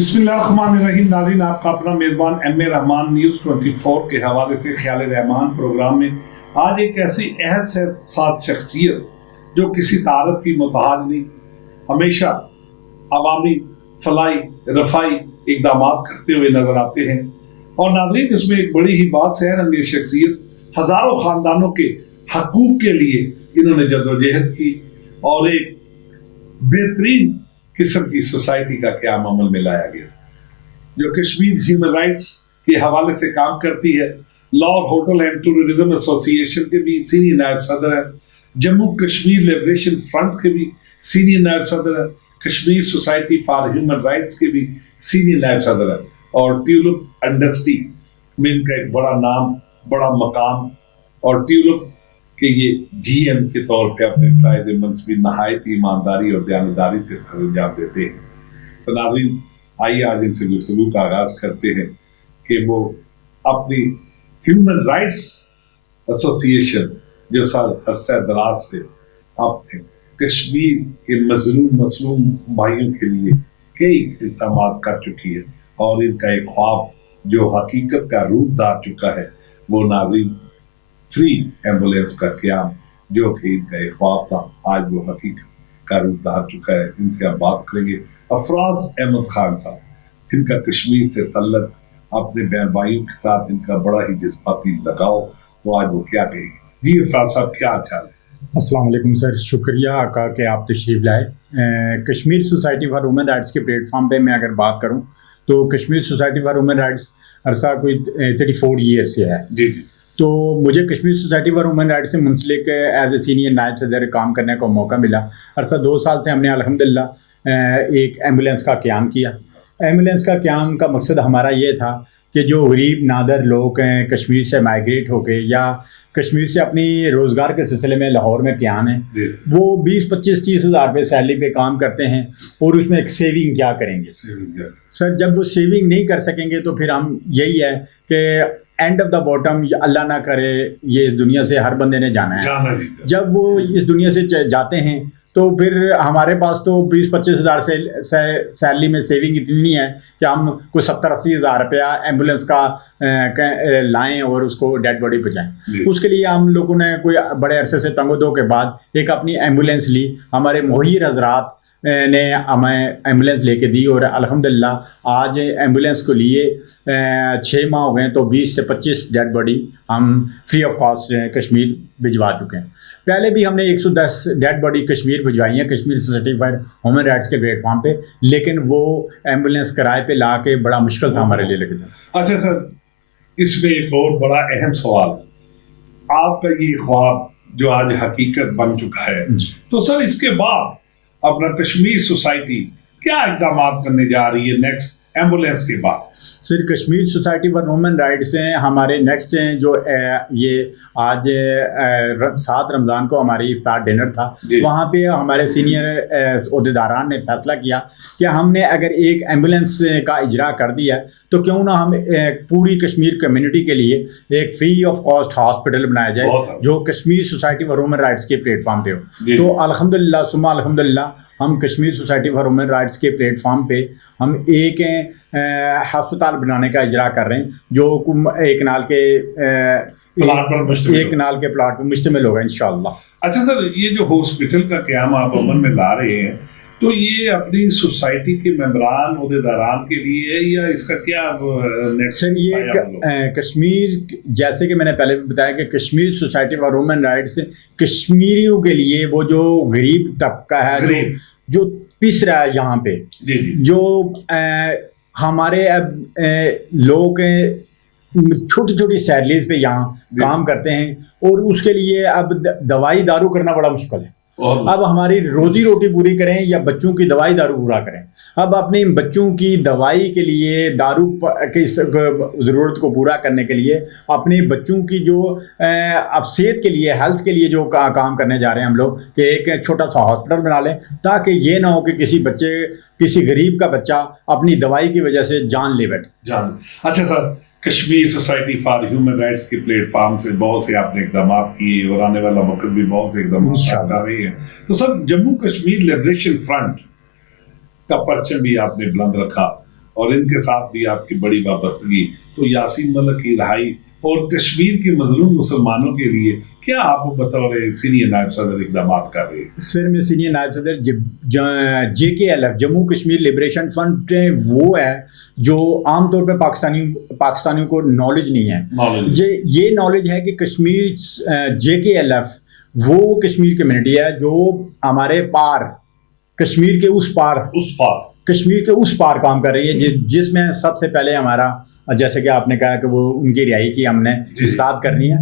बिस्मिल्लाहिर्रहमानिर्रहीम। नाज़रीन, आपका अपना मेज़बान एम ए रहमान न्यूज़ 24 के हवाले से ख्याल रहमान प्रोग्राम में आज एक ऐसी अहद से साथ शख्सियत जो किसी तारत की मुताहज नहीं, हमेशा अवामी फलाई रफाई इकदाम करते हुए नजर आते हैं। और नाज़रीन, इसमें एक बड़ी ही बात से है, शख्सियत हज़ारों ख़ानदानों के हकूक़ के लिए इन्होंने जदोजहद की और एक बेहतरीन किस्म की सोसाइटी का क़याम अमल में लाया गया, जो कश्मीर ह्यूमन राइट्स के हवाले से काम करती है। लॉ और होटल एंड टूरिज्म एसोसिएशन के भी सीनियर नायब सदर है, जम्मू कश्मीर लिबरेशन फ्रंट के भी सीनियर नायब सदर है, Kashmir society for human rights के भी सीनियर नायब सदर है, और ट्यूलिप इंडस्ट्री में इनका एक बड़ा नाम, बड़ा मकाम, और ट्यूलिप कि ये GM के तौर पे अपने फ़राइज़ मंसूबी नहायत ईमानदारी और दयानतदारी से सर अंजाम देते हैं। तो नाज़रीन, आइए आज इनसे गुफ्तगू का आगाज़ करते हैं कि वो अपनी ह्यूमन राइट्स एसोसिएशन जो अरसा दराज से अपने कश्मीर के मजलूम भाइयों के लिए कई इक़दाम कर चुकी है, और इनका एक ख्वाब जो हकीकत का रूप धार चुका है, वो नाज़रीन फ्री एम्बुलेंस का क़याम, जो कि इनका एक ख्वाब था, आज वो हकीकत का रूप धार चुका है। इनसे आप बात करेंगे। अफराज अहमद खान साहब, इनका कश्मीर से तल्लक, अपने बहन भाइयों के साथ इनका बड़ा ही जज्बाती लगाव, तो आज वो क्या कहेंगे। जी अफराज साहब, क्या हाल चाल है? अस्सलाम वालेकुम सर, शुक्रिया आका कि आप तशरीफ़ लाए। Kashmir society for women rights के प्लेटफॉर्म पे मैं अगर बात करूं तो Kashmir society for women rights अरसा कोई 34 ईयर से है। जी। तो मुझे Kashmir society for women rights से मुंसलिक एज ए सीनियर नायब सदर काम करने का मौका मिला। अरसा 2 साल से हमने अल्हम्दुलिल्लाह एक एम्बुलेंस का क़याम किया। एम्बुलेंस का क़याम का मकसद हमारा ये था कि जो गरीब नादर लोग हैं, कश्मीर से माइग्रेट होके या कश्मीर से अपनी रोज़गार के सिलसिले में लाहौर में क़याम है, वो 20-25-30 हज़ार रुपये सैलरी पे काम करते हैं, और उसमें एक सेविंग क्या करेंगे। सर, जब वो सेविंग नहीं कर सकेंगे तो फिर हम यही है कि एंड ऑफ द बॉटम, अल्लाह ना करे, ये दुनिया से हर बंदे ने जाना है। जब वो इस दुनिया से जाते हैं तो फिर हमारे पास तो 20-25 हज़ार से सैलरी में सेविंग इतनी नहीं है कि हम कोई 70-80 हज़ार रुपया एम्बुलेंस का लाएं और उसको डेड बॉडी पहुँचाएँ। उसके लिए हम लोगों ने कोई बड़े अरसे से तंगोदो के बाद एक अपनी एम्बुलेंस ली। हमारे मुहैयर हजरात ने हमें एम्बुलेंस लेके दी, और अल्हम्दुलिल्लाह आज एम्बुलेंस को लिए 6 माह हो गए, तो 20 से 25 डेड बॉडी हम फ्री ऑफ कॉस्ट कश्मीर भिजवा चुके हैं। पहले भी हमने 110 डेड बॉडी कश्मीर भिजवाई हैं Kashmir society for human rights के प्लेटफॉर्म पे, लेकिन वो एम्बुलेंस किराए पे ला के बड़ा मुश्किल था हमारे लिए। लेकिन अच्छा सर, इसमें एक और बड़ा अहम सवाल, आपका ये ख्वाब जो आज हकीकत बन चुका है, तो सर इसके बाद अपना कश्मीर सोसाइटी क्या इक़दाम करने जा रही है नेक्स्ट एम्बुलेंस के बाद? Sir, Kashmir society for women rights हैं हमारे नेक्स्ट हैं जो ये आज 7 रमज़ान को हमारी इफ्तार डिनर था, वहाँ पे हमारे सीनियर ओहदेदारान ने फैसला किया कि हमने अगर एक एम्बुलेंस का इजरा कर दिया तो क्यों ना हम पूरी कश्मीर कम्युनिटी के लिए एक फ्री ऑफ कॉस्ट हॉस्पिटल बनाया जाए, जो Kashmir society for women rights के प्लेटफॉर्म पे हो। तो अल्हम्दुलिल्लाह सुम्मा अल्हम्दुलिल्लाह हम Kashmir society for women rights के प्लेटफॉर्म पे हम एक हस्पताल बनाने का इजरा कर रहे हैं, जो एक नाल के प्लाट पर मुश्तमिल होगा इंशाअल्लाह। अच्छा सर, ये जो हॉस्पिटल का क़याम आप अमल में ला रहे हैं, तो ये अपनी सोसाइटी के मेंबरान ओहदेदारान के लिए है या इसका क्या सर? ये कश्मीर, जैसे कि मैंने पहले भी बताया कि Kashmir society for women rights कश्मीरियों के लिए, वो जो गरीब तबका है जो पिस रहा है यहाँ पे, जो हमारे अब लोग छोटी छोटी सैलरीज पे यहाँ काम करते हैं, और उसके लिए अब दवाई दारू करना बड़ा मुश्किल है। अब हमारी रोजी रोटी पूरी करें या बच्चों की दवाई दारू पूरा करें। अब अपने बच्चों की दवाई के लिए, दारू की ज़रूरत को पूरा करने के लिए, अपने बच्चों की जो अब सेहत के लिए, हेल्थ के लिए जो काम करने जा रहे हैं हम लोग, कि एक छोटा सा हॉस्पिटल बना लें, ताकि ये ना हो कि किसी गरीब का बच्चा अपनी दवाई की वजह से जान ले बैठे। अच्छा sir, Kashmir society for human rights के प्लेटफॉर्म से बहुत से आपने इक़दाम किए, और आने वाला वक्त भी बहुत से इक़दाम कर रही है। तो sir, Jammu Kashmir liberation front का परचम भी आपने बुलंद रखा, اور ان کے ساتھ بھی آپ کی بڑی وابستگی. تو یاسین ملک کی رہائی اور کشمیر کے مظلوم مسلمانوں کے لیے کیا آپ بطور سینئر نائب صدر اقدامات کر رہے ہیں؟ سر میں سینئر نائب صدر JKLF Jammu Kashmir liberation front وہ ہے جو عام طور پہ پاکستانیوں کو نالج نہیں ہے. یہ نالج ہے کہ کشمیر JKLF وہ کشمیر کمیونٹی ہے جو ہمارے پار کشمیر کے اس پار کشمیر کے اس پار کام کر رہی ہے، جس میں سب سے پہلے ہمارا، جیسے کہ آپ نے کہا کہ وہ ان کی رہائی کی ہم نے اصلاحات کرنی ہے.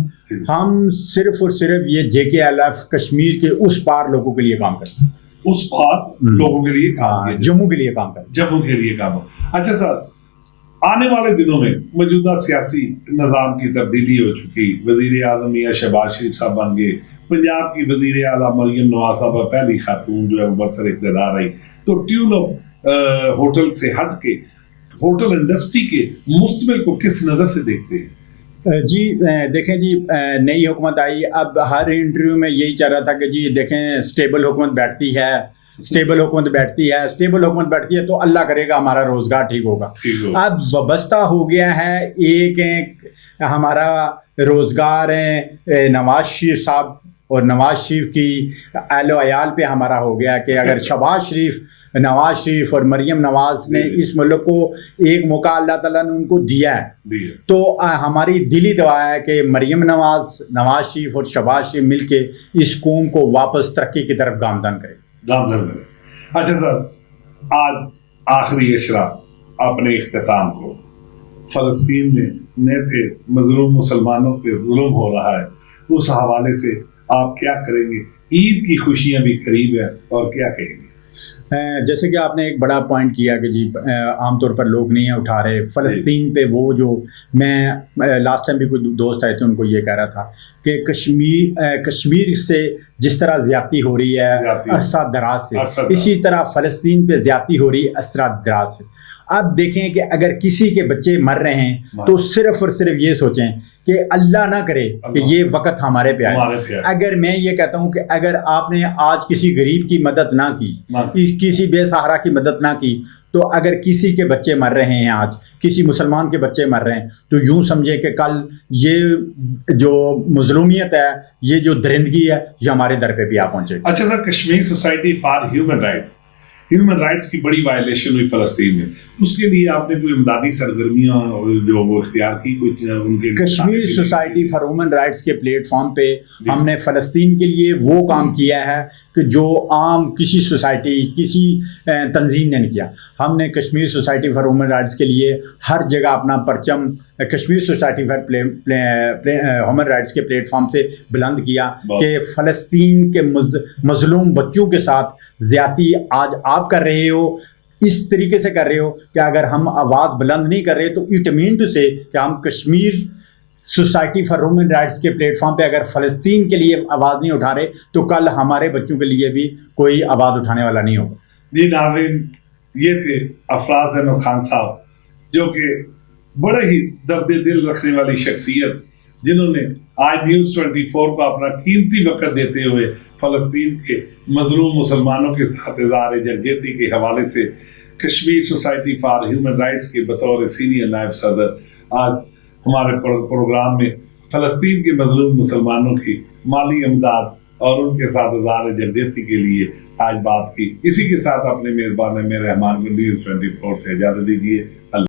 ہم صرف اور صرف یہ JKLF کشمیر کے اس پار لوگوں کے لیے کام کرتے ہیں. اس پار لوگوں کے لیے کام، جموں کے لیے کام کرتے ہیں. جموں کے لیے کام. اچھا سر، آنے والے دنوں میں موجودہ سیاسی نظام کی تبدیلی ہو چکی، وزیر اعظم میاں شہباز شریف صاحب بن گئے، پنجاب کی وزیر اعلیٰ مریم نواز صاحبہ پہلی خاتون جو ہے برسر اقتدار رہی. تو ٹیولپ ہوٹل سے ہٹ کے ہوٹل انڈسٹری کے مستقبل کو کس نظر سے دیکھتے ہیں؟ جی دیکھیں جی، نئی حکومت آئی، اب ہر انٹرویو میں یہی چل رہا تھا کہ جی دیکھیں اسٹیبل حکومت بیٹھتی ہے، اسٹیبل حکومت بیٹھتی ہے تو اللہ کرے گا ہمارا روزگار ٹھیک ہوگا. اب وابستہ ہو گیا ہے ایک ہمارا روزگار نواز شریف صاحب اور نواز شریف کی اہل و عیال پہ ہمارا ہو گیا کہ اگر نواز شریف اور مریم نواز نے اس ملک کو ایک موقع اللہ تعالیٰ نے ان کو دیا ہے، تو ہماری دلی دعا ہے کہ مریم نواز شریف اور شہباز شریف مل کے اس قوم کو واپس ترقی کی طرف گامزن کرے. اچھا سر، آج آخری اشرا اپنے اختتام کو، فلسطین میں نئے مظلوم مسلمانوں پہ ظلم ہو رہا ہے، اس حوالے سے آپ کیا کریں گے؟ عید کی خوشیاں بھی قریب ہے، اور کیا کہیں گے؟ جیسے کہ آپ نے ایک بڑا پوائنٹ کیا کہ جی عام طور پر لوگ نہیں اٹھا رہے فلسطین پہ. وہ جو میں لاسٹ ٹائم بھی کوئی دوست آئے تھے ان کو یہ کہہ رہا تھا کہ کشمیر سے جس طرح زیادتی ہو رہی ہے عرصہ دراز سے، اسی طرح فلسطین پہ زیادتی ہو رہی ہے عرصہ دراز سے. اب دیکھیں کہ اگر کسی کے بچے مر رہے ہیں تو صرف اور صرف یہ سوچیں کہ اللہ نہ کرے کہ یہ وقت ہمارے پہ آئے. اگر میں یہ کہتا ہوں کہ اگر آپ نے آج کسی غریب کی مدد نہ کی، کسی بے سہارا کی مدد نہ کی، تو اگر کسی کے بچے مر رہے ہیں، آج کسی مسلمان کے بچے مر رہے ہیں، تو یوں سمجھے کہ کل یہ جو مظلومیت ہے، یہ جو درندگی ہے، یہ ہمارے در پہ بھی آ پہنچے گی. اچھا sir, Kashmir society for human rights کی بڑی وائلیشن ہوئی فلسطین میں، اس کے لیے آپ نے کوئی امدادی سرگرمیاں جو وہ اختیار کی؟ ان کے Kashmir society for human rights کے پلیٹ فارم پہ ہم نے فلسطین کے لیے وہ کام کیا ہے کہ جو عام کسی سوسائٹی کسی تنظیم نے نہیں کیا. ہم نے Kashmir society for human rights کے لیے ہر جگہ اپنا پرچم Kashmir society for human rights کے پلیٹ فارم سے بلند کیا کہ فلسطین کے مظلوم بچوں کے ساتھ زیادتی آج آپ کر رہے ہو، اس طریقے سے کر رہے ہو کہ اگر ہم آواز بلند نہیں کر رہے تو اٹ مین ٹو سے کہ ہم Kashmir society for human rights کے پلیٹ فارم پہ اگر فلسطین کے لیے آواز نہیں اٹھا رہے تو کل ہمارے بچوں کے لیے بھی کوئی آواز اٹھانے والا نہیں ہوگا. جی ناظرین، یہ تھے افراز احمد خان صاحب، جو کہ بڑے ہی درد دل رکھنے والی شخصیت، جنہوں نے آج نیوز 24 کو اپنا قیمتی وقت دیتے ہوئے فلسطین کے مظلوم مسلمانوں کے ساتھ اظہار یکجہتی کے حوالے سے Kashmir society for human rights کے بطور سینئر نائب صدر آج ہمارے پروگرام میں فلسطین کے مظلوم مسلمانوں کی مالی امداد اور ان کے ساتھ اظہار یکجہتی کے لیے آج بات کی. اسی کے ساتھ اپنے میزبان میں رحمان کو نیوز 24 سے اجازت دیجیے.